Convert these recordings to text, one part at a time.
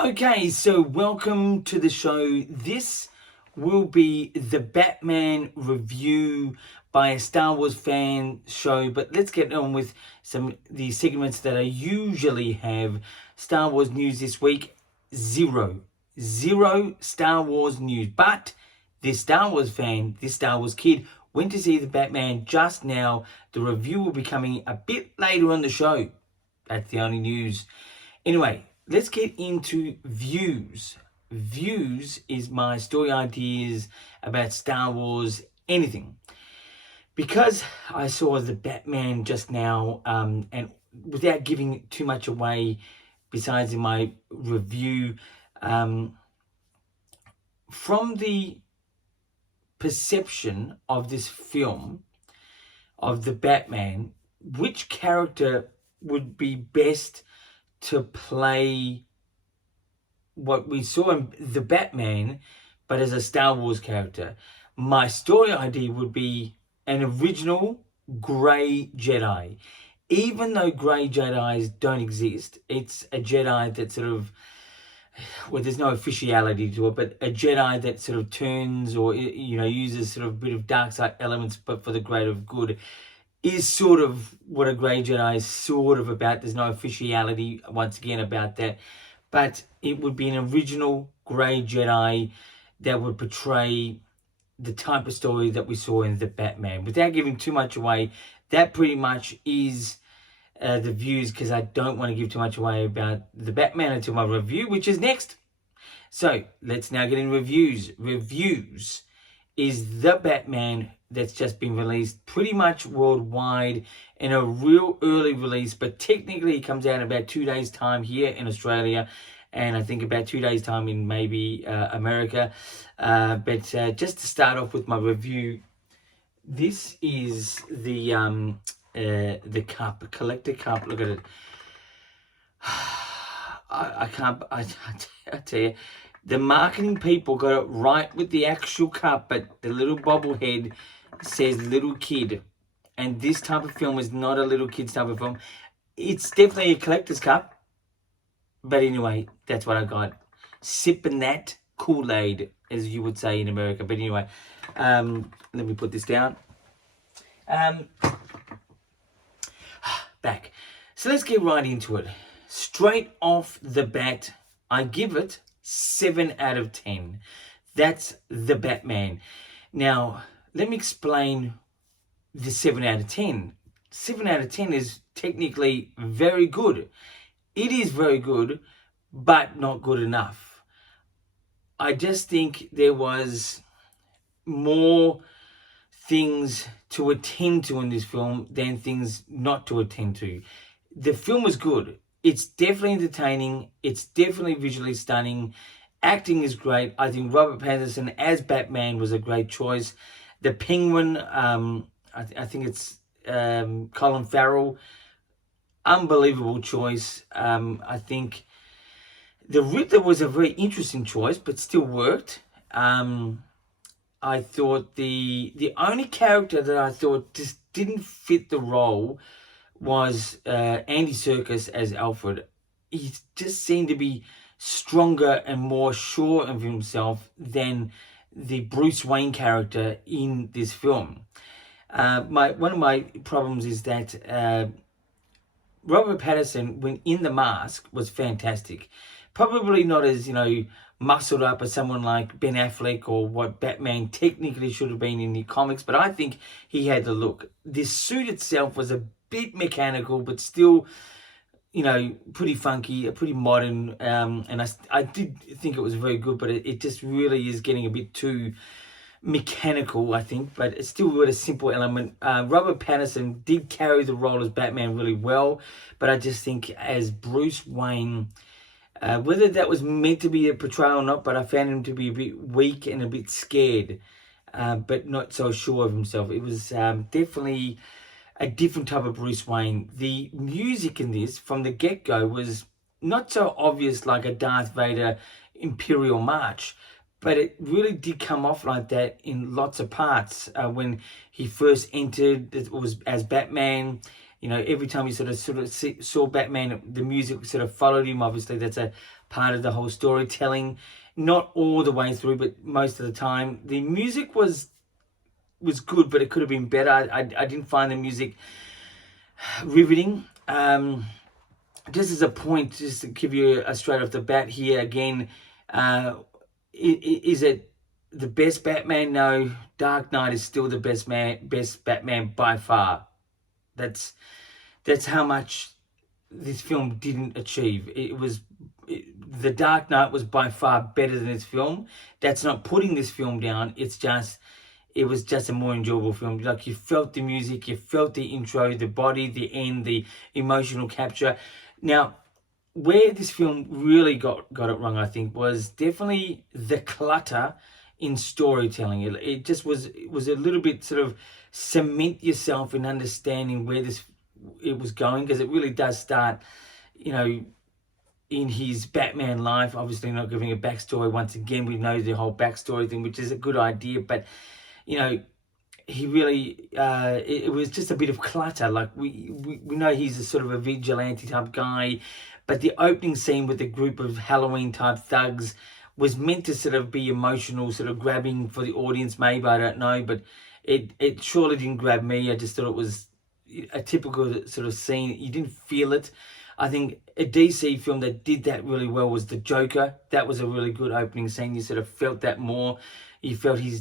Okay, so welcome to the show. This will be the Batman review by a Star Wars fan show, but let's get on with some of the segments that I usually have. Star Wars news this week, zero. Zero Star Wars news. But this Star Wars fan, this Star Wars kid, went to see the Batman just now. The review will be coming a bit later on the show. That's the only news. Anyway, let's get into views. Views is my story ideas about Star Wars, anything. Because I saw the Batman just now, and without giving too much away, besides in my review, from the perception of this film, of the Batman, which character would be best to play what we saw in the Batman, but as a Star Wars character? My story idea would be an original Grey Jedi. Even though Grey Jedis don't exist, it's a Jedi that sort of, well, there's no officiality to it, but a Jedi that sort of turns or, uses sort of a bit of dark side elements, but for the greater good, is sort of what a Grey Jedi is sort of about. There's no officiality, once again, about that. But it would be an original Grey Jedi that would portray the type of story that we saw in the Batman. Without giving too much away, that pretty much is the views, because I don't want to give too much away about the Batman until my review, which is next. So let's now get in reviews. Reviews is the Batman that's just been released pretty much worldwide in a real early release, but technically it comes out in about 2 days time here in Australia, and I think about 2 days time in maybe America. But just to start off with my review, this is the cup, collector cup. Look at it. I can't, I tell you, the marketing people got it right with the actual cup, but the little bobblehead says little kid. And this type of film is not a little kid's type of film. It's definitely a collector's cup. But anyway, that's what I got. Sipping that Kool-Aid, as you would say in America. But anyway, let me put this down. Back. So let's get right into it. Straight off the bat, I give it 7 out of 10. That's the Batman. Now, let me explain the 7 out of 10. 7 out of 10 is technically very good. It is very good, but not good enough. I just think there was more things to attend to in this film than things not to attend to. The film was good. It's definitely entertaining. It's definitely visually stunning. Acting is great. I think Robert Pattinson as Batman was a great choice. The Penguin, I think it's Colin Farrell, unbelievable choice. I think the Riddler was a very interesting choice, but still worked. I thought the only character that I thought just didn't fit the role was Andy Serkis as Alfred. He just seemed to be stronger and more sure of himself than the Bruce Wayne character in this film. One of my problems is that Robert Pattinson, when in the mask, was fantastic. Probably not as, muscled up as someone like Ben Affleck or what Batman technically should have been in the comics, but I think he had the look. This suit itself was a bit mechanical, but still, pretty funky, pretty modern, and I did think it was very good, but it just really is getting a bit too mechanical, I think, but it's still got a simple element. Robert Pattinson did carry the role as Batman really well, but I just think as Bruce Wayne, whether that was meant to be a portrayal or not, but I found him to be a bit weak and a bit scared, but not so sure of himself. It was definitely a different type of Bruce Wayne. The music in this, from the get-go, was not so obvious like a Darth Vader Imperial March, but it really did come off like that in lots of parts. When he first entered, it was as Batman, You know, every time you saw Batman, the music sort of followed him. Obviously, that's a part of the whole storytelling. Not all the way through, but most of the time. The music was good, but it could have been better. I didn't find the music riveting. Just as a point, just to give you a straight off the bat here again, is it the best Batman? No, Dark Knight is still the best Batman by far. That's how much this film didn't achieve. The Dark Knight was by far better than this film. That's not putting this film down. It was just a more enjoyable film. Like, you felt the music, you felt the intro, the body, the end, the emotional capture. Now, where this film really got it wrong, I think, was definitely the clutter in storytelling. It just was a little bit sort of cement yourself in understanding where it was going, because it really does start, you know, in his Batman life. Obviously not giving a backstory. Once again, we know the whole backstory thing, which is a good idea, but, you know, he really, it was just a bit of clutter. Like, we know he's a sort of a vigilante type guy, but the opening scene with the group of Halloween type thugs was meant to sort of be emotional, sort of grabbing for the audience, maybe, I don't know, but it surely didn't grab me. I just thought it was a typical sort of scene. You didn't feel it. I think a DC film that did that really well was The Joker. That was a really good opening scene. You sort of felt that more. You felt you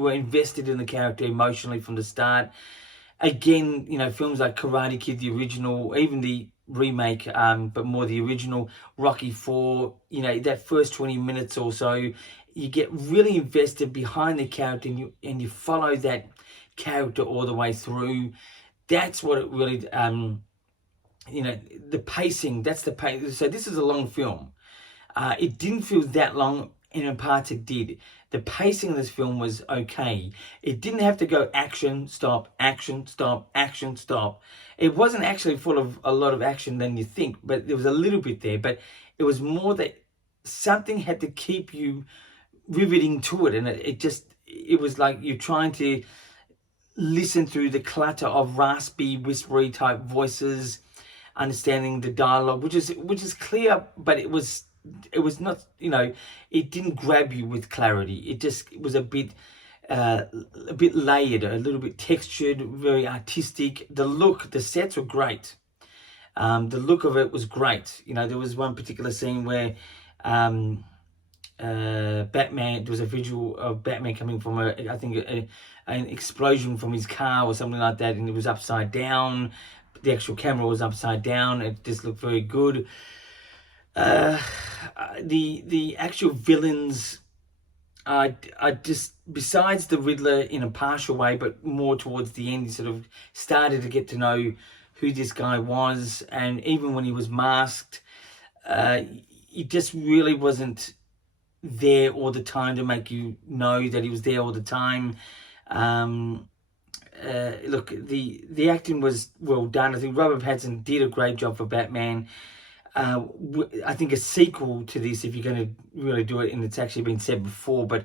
were invested in the character emotionally from the start. Again, you know, films like Karate Kid, the original, even the remake, but more the original, Rocky IV, you know, that first 20 minutes or so, you get really invested behind the character, and you follow that character all the way through. That's what it really, you know, the pacing, that's the pace. So this is a long film. It didn't feel that long, and in parts it did. The pacing of this film was okay. It didn't have to go action, stop, action, stop, action, stop. It wasn't actually full of a lot of action than you think, but there was a little bit there. But it was more that something had to keep you riveting to it, and it was like you're trying to listen through the clutter of raspy, whispery type voices, understanding the dialogue, which is clear, but it was not, you know, it didn't grab you with clarity. It was a bit layered, a little bit textured, very artistic. The sets were great. The look of it was great. You know, there was one particular scene where Batman, there was a visual of Batman coming from an explosion from his car or something like that, and it was upside down. The actual camera was upside down. It just looked very good. The actual villains, I just, besides the Riddler in a partial way, but more towards the end, you sort of started to get to know who this guy was, and even when he was masked, he just really wasn't there all the time to make you know that he was there all the time. Look, the acting was well done. I think Robert Pattinson did a great job for Batman. I think a sequel to this, if you're going to really do it, and it's actually been said before, but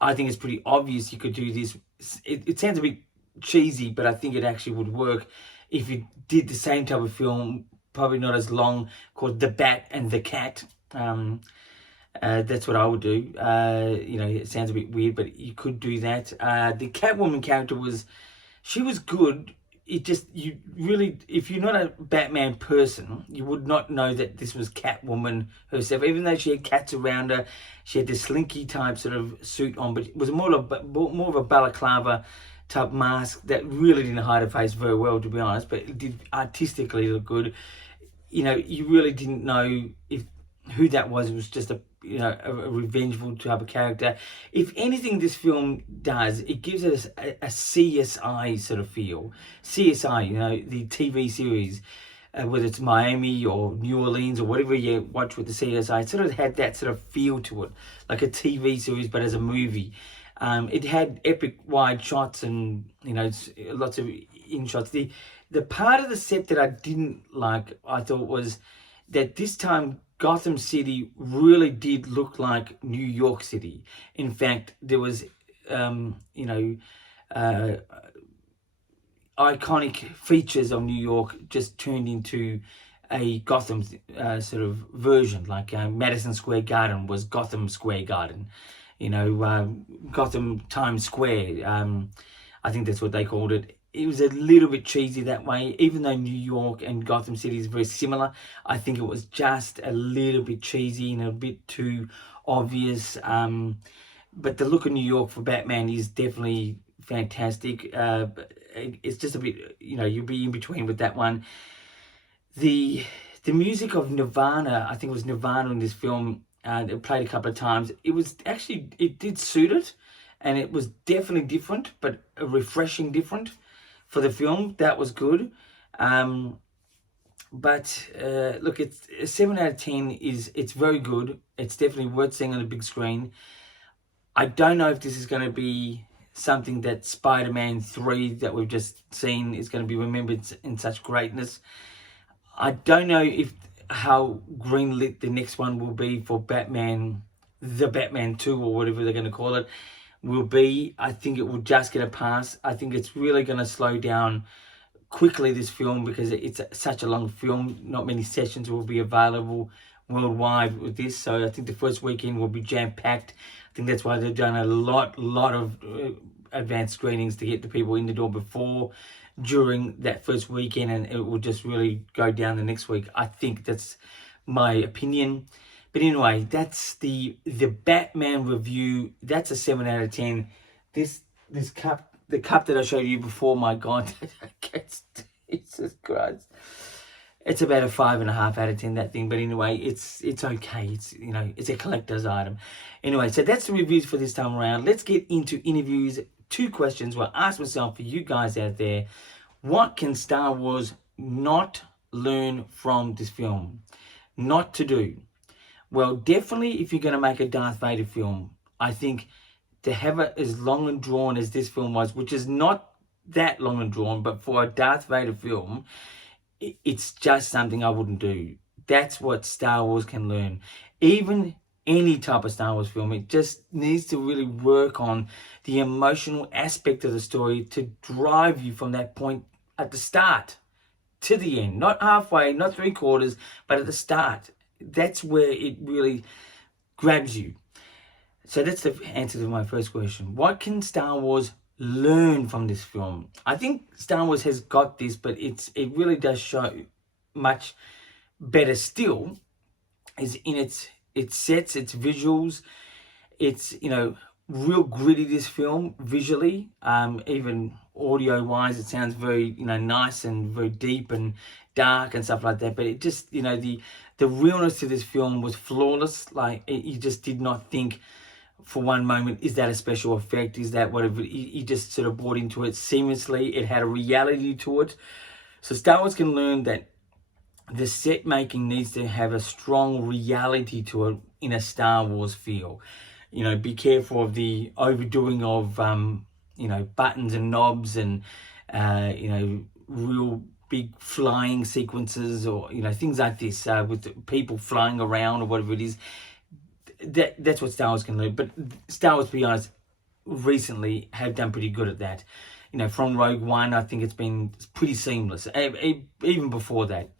I think it's pretty obvious you could do this. It sounds a bit cheesy, but I think it actually would work if you did the same type of film, probably not as long, called The Bat and the Cat. That's what I would do. You know, it sounds a bit weird, but you could do that. The Catwoman character she was good. It just, you really, if you're not a Batman person, you would not know that this was Catwoman herself. Even though she had cats around her, she had this slinky type sort of suit on, but it was more of a balaclava type mask that really didn't hide her face very well, to be honest, but it did artistically look good. You know, you really didn't know who that was. It was just a revengeful type of character. If anything, this film does, it gives us a CSI sort of feel. CSI, you know, the TV series, whether it's Miami or New Orleans or whatever you watch with the CSI, it sort of had that sort of feel to it, like a TV series but as a movie. It had epic wide shots and, you know, lots of in shots. The part of the set that I didn't like, I thought, was that this time Gotham City really did look like New York City. In fact, there was, iconic features of New York just turned into a Gotham sort of version. Like Madison Square Garden was Gotham Square Garden, Gotham Times Square. I think that's what they called it. It was a little bit cheesy that way, even though New York and Gotham City is very similar. I think it was just a little bit cheesy and a bit too obvious. But the look of New York for Batman is definitely fantastic. It's just a bit, you'll be in between with that one. The music of Nirvana, I think it was Nirvana in this film, it played a couple of times. It did suit it, and it was definitely different, but a refreshing different for the film. That was good. But look, it's a 7 out of 10. It's very good. It's definitely worth seeing on a big screen. I don't know if this is going to be something that Spider-Man 3 that we've just seen is going to be remembered in such greatness. I don't know how greenlit the next one will be for Batman, the Batman 2 or whatever they're going to call it, will be. I think it will just get a pass. I think it's really going to slow down quickly, this film, because it's such a long film. Not many sessions will be available worldwide with this, so I think the first weekend will be jam-packed. I think that's why they've done a lot of advanced screenings to get the people in the door before, during that first weekend, and it will just really go down the next week. I think that's my opinion. But anyway, that's the Batman review. That's a 7 out of 10. This cup, the cup that I showed you before, my God, Jesus Christ. It's about a 5.5 out of 10, that thing. But anyway, it's okay. It's a collector's item. Anyway, so that's the reviews for this time around. Let's get into interviews. 2 questions were asked myself for you guys out there. What can Star Wars not learn from this film? Not to do. Well, definitely if you're going to make a Darth Vader film, I think to have it as long and drawn as this film was, which is not that long and drawn, but for a Darth Vader film, it's just something I wouldn't do. That's what Star Wars can learn. Even any type of Star Wars film, it just needs to really work on the emotional aspect of the story to drive you from that point at the start to the end. Not halfway, not 3/4, but at the start. That's where it really grabs you. So that's the answer to my first question. What can Star Wars learn from this film? I think Star Wars has got this, but it really does show much better still is in its sets, its visuals. It's real gritty, this film, visually. Even audio wise, it sounds very nice and very deep and dark and stuff like that. But it just the realness to this film was flawless. Like you just did not think for one moment, is that a special effect? Is that whatever? You just sort of bought into it seamlessly. It had a reality to it. So Star Wars can learn that the set making needs to have a strong reality to it in a Star Wars feel. Be careful of the overdoing of buttons and knobs and real big flying sequences or things like this with people flying around or whatever it is. That's what Star Wars can learn. But Star Wars, to be honest, recently have done pretty good at that. From Rogue One, I think it's been pretty seamless, even before that.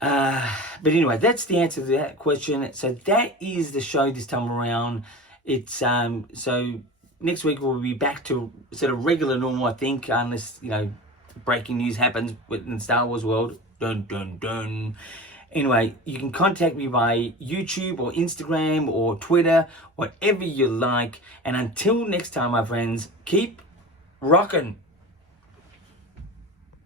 But anyway, that's the answer to that question. So that is the show this time around. It's so next week we'll be back to sort of regular normal, I think, unless breaking news happens in Star Wars world. Dun dun dun. Anyway, you can contact me by YouTube or Instagram or Twitter, whatever you like. And until next time, my friends, keep rocking.